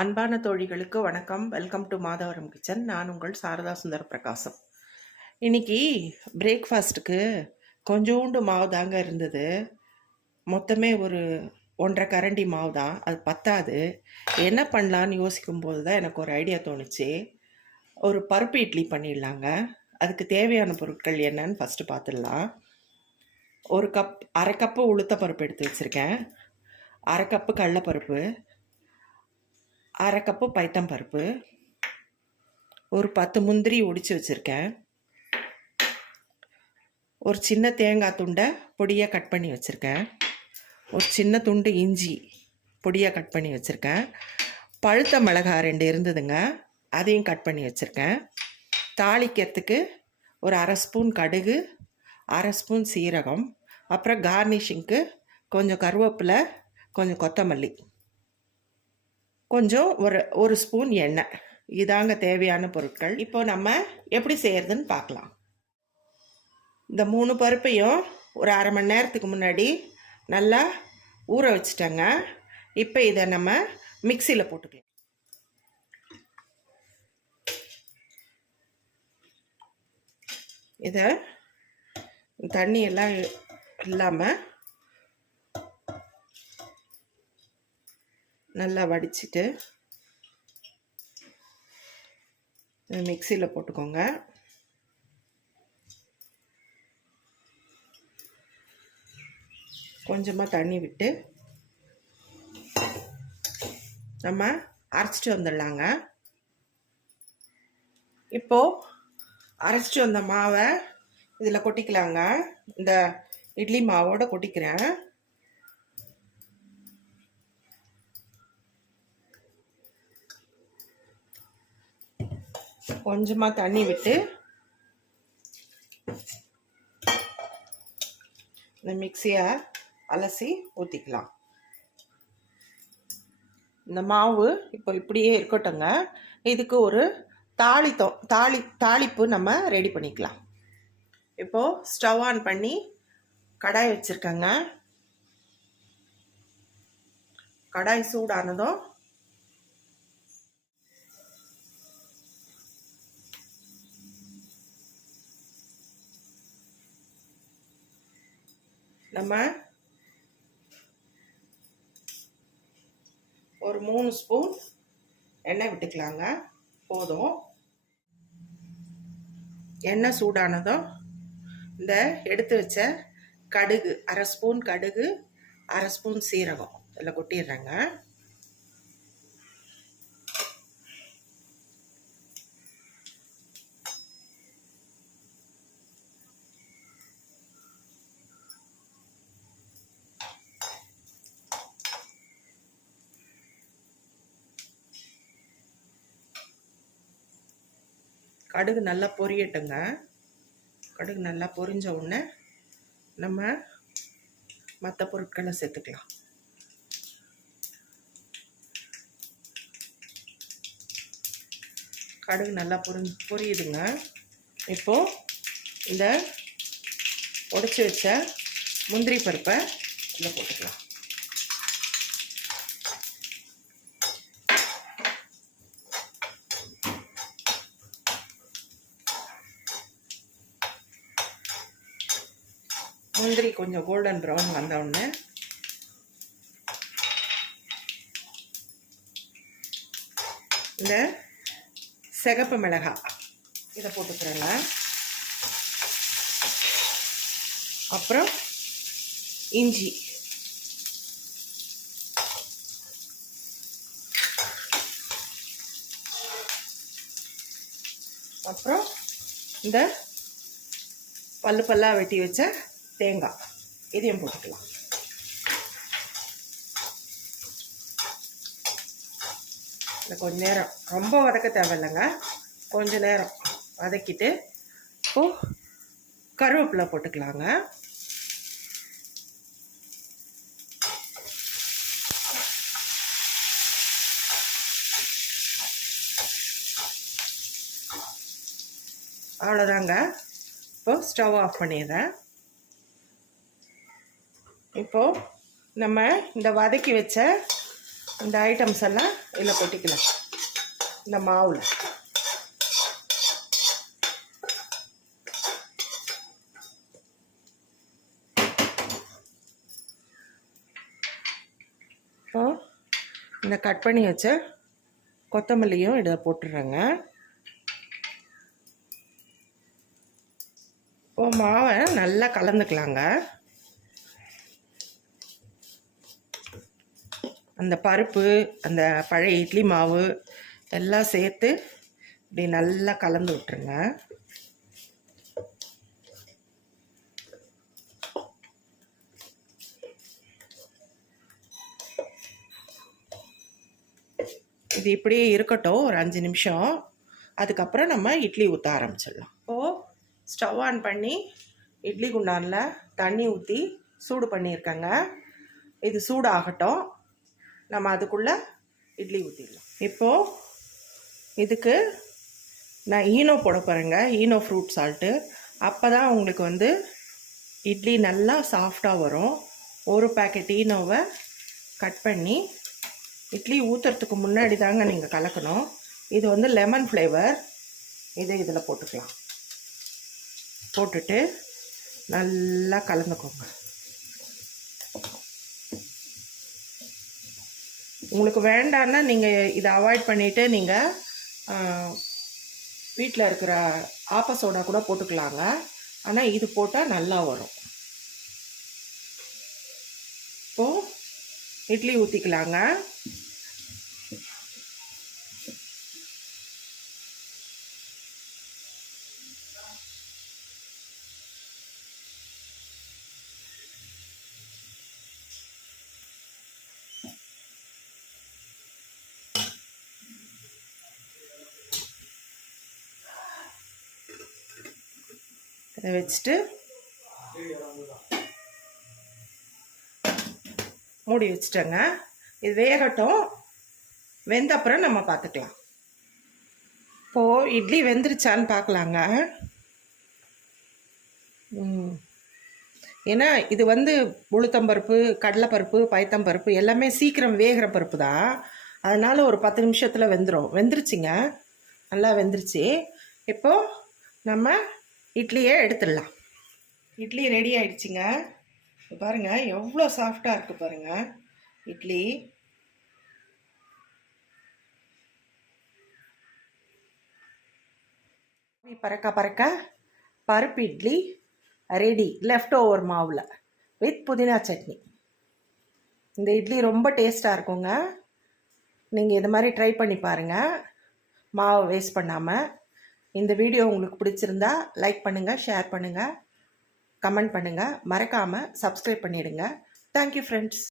அன்பான தோழிகளுக்கு வணக்கம். Welcome to Madhavaram kitchen. நான் உங்கள் சாரதா சுந்தர பிரகாசம். இன்னைக்கு பிரேக்ஃபாஸ்ட்டுக்கு கொஞ்சோண்டு மாவு தாங்க இருந்தது. மொத்தமே ஒரு 1.5 கரண்டி மாவு தான். அது பத்தாது. என்ன பண்ணலான்னு யோசிக்கும்போது தான் எனக்கு ஒரு ஐடியா தோணுச்சு. ஒரு பருப்பு இட்லி பண்ணிடலாங்க. அதுக்கு தேவையான பொருட்கள் என்னன்னு ஃபஸ்ட்டு பார்த்துடலாம். ஒரு கப், அரை கப்பு உளுத்த பருப்பு எடுத்து வச்சுருக்கேன். அரை கப்பு கடலைப்பருப்பு, அரை கப்பு பைத்தம்பருப்பு, ஒரு 10 முந்திரி ஒடிச்சு வச்சுருக்கேன். ஒரு சின்ன தேங்காய் துண்டை பொடியாக கட் பண்ணி வச்சுருக்கேன். ஒரு சின்ன துண்டு இஞ்சி பொடியாக கட் பண்ணி வச்சுருக்கேன். பழுத்த மிளகாய் 2 இருந்ததுங்க, அதையும் கட் பண்ணி வச்சுருக்கேன். தாளிக்கிறதுக்கு ஒரு அரை ஸ்பூன் கடுகு, அரை ஸ்பூன் சீரகம், அப்புறம் கார்னிஷிங்க்கு கொஞ்சம் கருவேப்பிலை, கொஞ்சம் கொத்தமல்லி, கொஞ்சம் ஒரு ஸ்பூன் எண்ணெய். இதாங்க தேவையான பொருட்கள். இப்போ நம்ம எப்படி செய்கிறதுன்னு பார்க்கலாம். இந்த 3 பருப்பையும் ஒரு அரை மணி நேரத்துக்கு முன்னாடி நல்லா ஊற வச்சுட்டேங்க. இப்போ இதை நம்ம மிக்சியில் போட்டுக்கலாம். இதை தண்ணி எல்லாம் இல்லாமல் நல்லா வடிச்சிட்டு மிக்சியில் போட்டுக்கோங்க. கொஞ்சமாக தண்ணி விட்டு நம்ம அரைச்சிட்டு வந்துடலாங்க. இப்போது அரைச்சிட்டு வந்த மாவை இதில் கொட்டிக்கலாங்க. இந்த இட்லி மாவோட கொட்டிக்கிறேன். கொஞ்சமாக தண்ணி விட்டு இந்த மிக்சியை அலசி ஊற்றிக்கலாம். இந்த மாவு இப்போ இப்படியே இருக்கட்டுங்க. இதுக்கு ஒரு தாளிப்பு நம்ம ரெடி பண்ணிக்கலாம். இப்போது ஸ்டவ் ஆன் பண்ணி கடாய் வச்சுருக்கேங்க. கடாய் சூடானதும் நம்ம ஒரு 3 ஸ்பூன் எண்ணெய் விட்டுக்கலாங்க. போதும். எண்ணெய் சூடானதும் இந்த எடுத்து வச்ச கடுகு, அரை ஸ்பூன் கடுகு, அரை ஸ்பூன் சீரகம் இதில் கொட்டிடுறேங்க. கடுகு நல்லா பொரியட்டுங்க. கடுகு நல்லா பொரிஞ்ச உடனே நம்ம மற்ற பொருட்களை சேர்த்துக்கலாம். கடுகு நல்லா பொரியுதுங்க. இப்போது இந்த உடைச்சி வச்ச முந்திரி பருப்பை இதில் போட்டுக்கலாம். முந்திரி கொஞ்சம் கோல்டன் ப்ரௌன் வந்தவுடனே இந்த சிகப்பு மிளகாய் இதை போட்டுக்கிறேங்க. அப்புறம் இஞ்சி, அப்புறம் இந்த பல்லா வெட்டி வச்ச தேங்காய் இதையும் போட்டுக்கலாம். இந்த கொஞ்ச நேரம், ரொம்ப வதக்க தேவையில்லைங்க, கொஞ்ச நேரம் வதக்கிட்டு இப்போது கருவேப்பிலை போட்டுக்கலாங்க. அவ்வளோதாங்க. இப்போது ஸ்டவ் ஆஃப் பண்ணிடுறேன். இப்போது நம்ம இந்த வதக்கி வச்ச இந்த ஐட்டம்ஸ் எல்லாம் இதில் கொட்டிக்கலாம். இந்த மாவில் இப்போ இந்த கட் பண்ணி வச்ச கொத்தமல்லியும் இதில் போட்டுடுறேங்க. இப்போ மாவை நல்லா கலந்துக்கலாங்க. அந்த பருப்பு, அந்த பழைய இட்லி மாவு எல்லாம் சேர்த்து இப்படி நல்லா கலந்து விட்டுருங்க. இது இப்படியே இருக்கட்டும் ஒரு 5 நிமிஷம். அதுக்கப்புறம் நம்ம இட்லி ஊற்ற ஆரம்பிச்சிடலாம். இப்போது ஸ்டவ் ஆன் பண்ணி இட்லி குண்டானில் தண்ணி ஊற்றி சூடு பண்ணியிருக்கேங்க. இது சூடு ஆகட்டும், நம்ம அதுக்குள்ளே இட்லி ஊற்றிடலாம். இப்போது இதுக்கு நான் ஈனோ போட போகிறேங்க, ஈனோ ஃப்ரூட் சால்ட்டு. அப்போ தான் உங்களுக்கு இட்லி நல்லா சாஃப்டாக வரும். ஒரு பேக்கெட் ஈனோவை கட் பண்ணி இட்லி ஊற்றுறதுக்கு முன்னாடி தாங்க நீங்கள் கலக்கணும். இது லெமன் ஃப்ளேவர். இதை இதில் போட்டுக்கலாம். போட்டுட்டு நல்லா கலந்துக்கோங்க. உங்களுக்கு வேண்டான்னா நீங்கள் இதை அவாய்ட் பண்ணிவிட்டு நீங்கள் வீட்டில் இருக்கிற ஆப்ப சோடா கூட போட்டுக்கலாங்க. ஆனால் இது போட்டால் நல்லா வரும். இப்போது இட்லி ஊற்றிக்கலாங்க. இதை வச்சுட்டு மூடி வச்சுட்டேங்க. இது வேகட்டும். வெந்த அப்புறம் நம்ம பார்த்துக்கலாம். இப்போது இட்லி வெந்துருச்சான்னு பார்க்கலாங்க. ஏன்னா இது உளுத்தம்பருப்பு, கடலைப்பருப்பு, பயத்தம்பருப்பு எல்லாமே சீக்கிரம் வேகிற பருப்பு தான். அதனால் ஒரு 10 நிமிஷத்தில் வெந்துடும். வெந்துருச்சுங்க, நல்லா வெந்துருச்சு. இப்போது நம்ம இட்லியை எடுத்துடலாம். இட்லி ரெடி ஆயிடுச்சுங்க. பாருங்கள் எவ்வளோ சாஃப்டாக இருக்குது பாருங்கள் இட்லி. பறக்க பறக்க பருப்பு இட்லி ரெடி, லெஃப்ட் ஓவர் மாவில் வித் புதினா சட்னி. இந்த இட்லி ரொம்ப டேஸ்ட்டாக இருக்குங்க. நீங்கள் இது மாதிரி ட்ரை பண்ணி பாருங்கள், மாவை வேஸ்ட் பண்ணாமல். இந்த வீடியோ உங்களுக்கு பிடிச்சிருந்தா லைக் பண்ணுங்கள், ஷேர் பண்ணுங்கள், கமெண்ட் பண்ணுங்கள். மறக்காமல் சப்ஸ்கிரைப் பண்ணிவிடுங்க. Thank you friends.